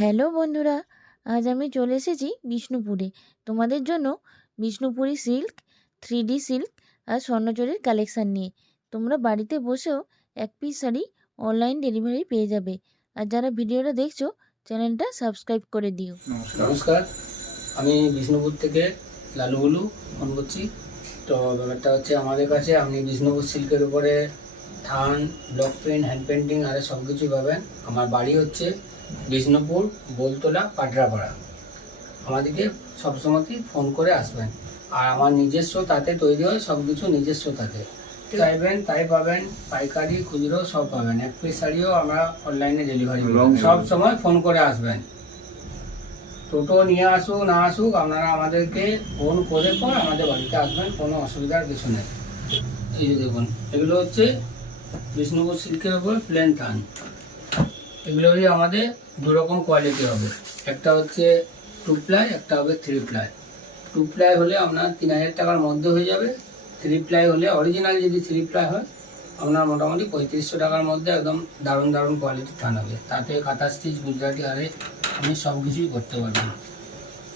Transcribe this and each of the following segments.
Hello বন্ধুরা, আজ আমি চলে এসেছি বিষ্ণুপুরে। তোমাদের জন্য বিষ্ণুপুরি সিল্ক, 3D সিল্ক আর স্বর্ণচুরির কালেকশান নিয়ে। তোমরা বাড়িতে বসেও এক পিস শাড়ি অনলাইন ডেলিভারি পেয়ে যাবে। আর যারা ভিডিওটা দেখছো, চ্যানেলটা সাবস্ক্রাইব করে দিও। নমস্কার, আমি বিষ্ণুপুর থেকে লালুগুলু ফোন করছি। তো ব্যাপারটা হচ্ছে, আমাদের কাছে আপনি বিষ্ণুপুর সিল্কের উপরে থান, ব্লক প্রিন্ট, হ্যান্ড পেন্টিং আর সব কিছুই পাবেন। আমার বাড়ি হচ্ছে বিষ্ণুপুর, বোলতলা, পাটরাপাড়া। আমাদেরকে সবসময়ই ফোন করে আসবেন। আর আমার নিজস্ব তাতে তৈরি হয়, সব কিছু নিজস্ব তাতে চাইবেন তাই পাবেন। পাইকারি, খুচরো সব পাবেন। এক পিস শাড়িও আমরা অনলাইনে ডেলিভারি সব সময় ফোন করে আসবেন। টোটো নিয়ে আসুক না আসুক, আপনারা আমাদেরকে ফোন করে পর আমাদের বাড়িতে আসবেন, কোনো অসুবিধার কিছু নেই। এই যে দেখুন, এগুলো হচ্ছে বিষ্ণুপুর সিল্কের উপর প্লেন থান। এগুলোরই আমাদের দুরকম কোয়ালিটি হবে। একটা হচ্ছে 2 প্লাই, একটা হবে 3 প্লাই। 2 প্লাই হলে আপনার 3000 টাকার মধ্যে হয়ে যাবে। 3 প্লাই হলে, অরিজিনাল যদি 3 প্লাই হয়, আপনার মোটামুটি 3500 টাকার মধ্যে একদম দারুণ দারুণ কোয়ালিটির থান হবে। তাতে কাঁথা স্টিচ, গুজরাটি আরে আপনি সব কিছুই করতে পারবেন।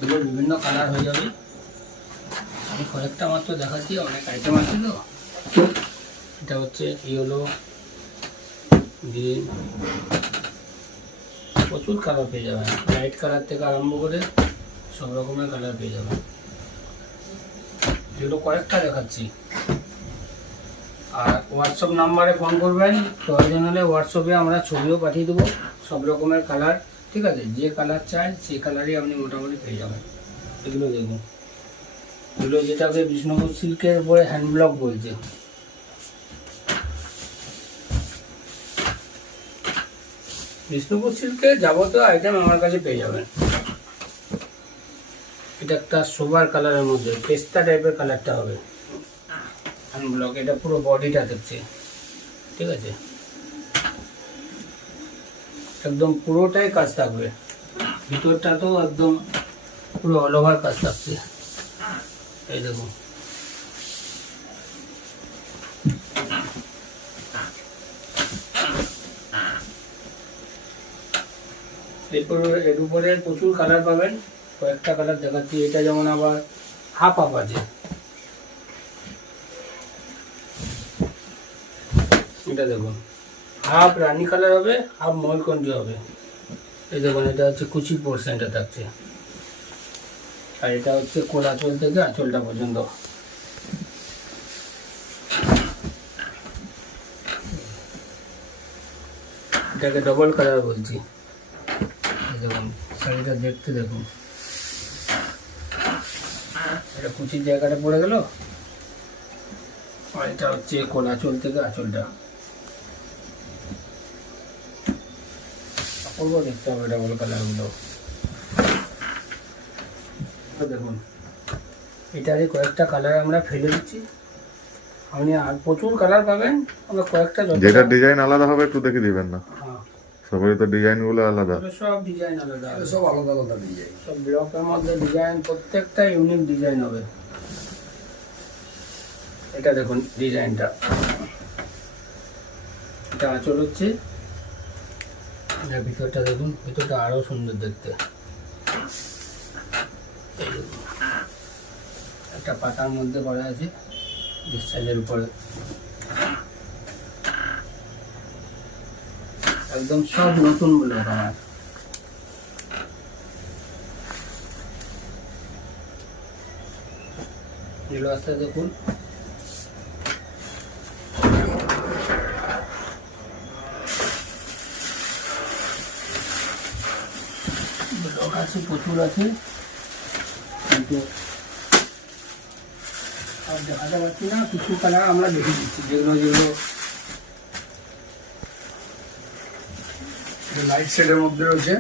এগুলো বিভিন্ন কালার হয়ে যাবে। আমি কয়েকটা মাত্র দেখাচ্ছি, অনেক আইটেম আছে তো। এটা হচ্ছে ইয়েলো, গ্রিন, প্রচুর কালার পেয়ে যাবেন। লাইট কালার থেকে আরম্ভ করে সব রকমের কালার পেয়ে যাবেন। এগুলো কয়েকটা দেখাচ্ছি। আর হোয়াটসঅ্যাপ নাম্বারে ফোন করবেন, প্রয়োজন হলে হোয়াটসঅ্যাপে আমরা ছবিও পাঠিয়ে দেবো সব রকমের কালার। ঠিক আছে, যে কালার চাই সেই কালারই আপনি মোটামুটি পেয়ে যাবেন। এগুলো দেখুন, এগুলো যেটাকে বিষ্ণুপুর সিল্কের উপরে হ্যান্ড ব্লক বলছে। বিষ্ণুপুর সিল্কের যাবতীয় আইটেম আমার কাছে পেয়ে যাবেন। এটা একটা সোবার কালারের মধ্যে পেস্তা টাইপের কালারটা হবে হ্যান্ড ব্লক। এটা পুরো বডিটা দেখছে, ঠিক আছে, একদম পুরোটাই কাজ থাকবে। ভিতরটা তো একদম পুরো অল ওভার কাজ থাকছে। এই দেখুন, এর উপরে প্রচুর কালার পাবেন। কয়েকটা কালার দেখাচ্ছি। এটা যেমন আবার হাফ হাফ আছে। এটা দেখুন, হাফ রানি কালার হবে, হাফ ময়ূরকণ্ঠী হবে। এই দেখুন, এটা হচ্ছে কুচি পোর্শনটা থাকছে। আর এটা হচ্ছে কোল আঁচল থেকে আঁচলটা পর্যন্ত। এটাকে ডবল কালার বলছি। দেখুন, শাড়িটা দেখতে দেখুন, এটা কুচির জায়গাটা পড়ে গেল। আর এটা হচ্ছে কোল আঁচল থেকে আঁচলটা। অপূর্ব দেখতে হবে ডবল কালারগুলো। দেখুন, এটারই কয়েকটা কালার আমরা ফেলে দিচ্ছি। আপনি আর প্রচুর কালার পাবেন। আমরা কয়েকটা, যেটা ডিজাইন আলাদা হবে একটু দেখে দিবেন না। হ্যাঁ, সবারই তো ডিজাইন গুলো আলাদা, সব ডিজাইন আলাদা, সব আলাদা আলাদা ডিজাইন। সব ব্লকের মধ্যে ডিজাইন, প্রত্যেকটা ইউনিক ডিজাইন হবে। এটা দেখুন ডিজাইনটা, এটা আঁচল হচ্ছে। ভিতরটা দেখুন, ভিতরটা আরো সুন্দর দেখতে। এই দেখুন, একটা পাতার মধ্যে করা আছে ডিসচার্জের উপরে। একদম সব নতুন বলে আমার। এগুলো আসতে দেখুন, ব্লক আছে, প্রচুর আছে, কিন্তু আর দেখাতে পারছি না। কিছু কালার আমরা দেখে দিচ্ছি, যেগুলো যেগুলো লাইট শেডের মধ্যে রয়েছে।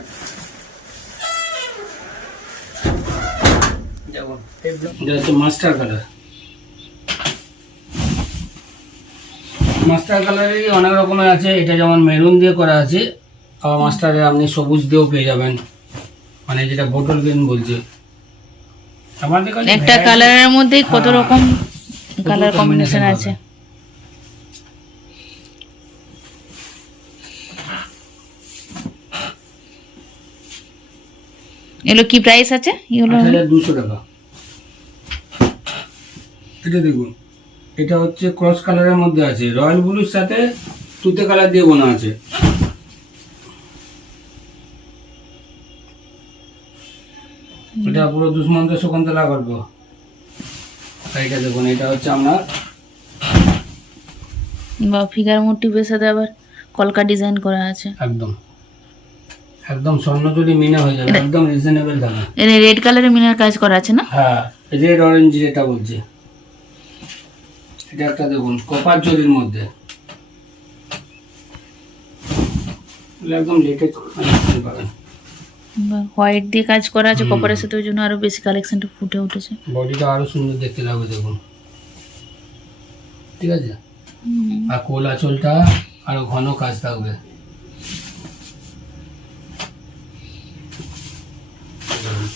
দেখুন, এটা হচ্ছে মাস্টার কালার। মাস্টার কালারেরই অনেক রকমের আছে। এটা যেমন মেরুন দিয়ে করা আছে, আবার মাস্টারে আপনি সবুজ দিয়েও পেয়ে যাবেন, মানে যেটা বোটল গ্রিন বলছে। আমাদের কাছে একটা কালারের মধ্যে কত রকম কালার কম্বিনেশন আছে। এগুলো কি প্রাইস আছে এগুলো? 8200 টাকা। এটা দেখুন, এটা হচ্ছে ক্রস কালারের মধ্যে আছে, রয়্যাল ব্লুর সাথে তুতে কালার দিয়ে বোনা আছে। এটা পুরো দুষ্মন্ত শকুন্তলা গল্প। আর এটা দেখুন, এটা হচ্ছে আপনার বা ফিগার মোটিভের সাথে আবার কলকা ডিজাইন করা আছে। একদম একদম স্বর্ণচুরি মিনা হয়ে যাবে, একদম রিজনেবল দামে। এর রেড কালারের মিনার কাজ করা আছে না? হ্যাঁ, রেড অরেঞ্জ যেটা বলছে, এটা একটা দেখুন কপার জরির মধ্যে, এগুলো একদম লেটেস্ট পাবেন। হোয়াইট দিয়ে কাজ করা আছে কপারের সাথে, ওই জন্য আরো বেশি কালেকশনটা ফুটে উঠেছে। বডিটা আরো সুন্দর দেখতে লাগবে দেখুন, ঠিক আছে। আর কোল আঁচলটা আরো ঘন কাজ থাকবে। দেখুন।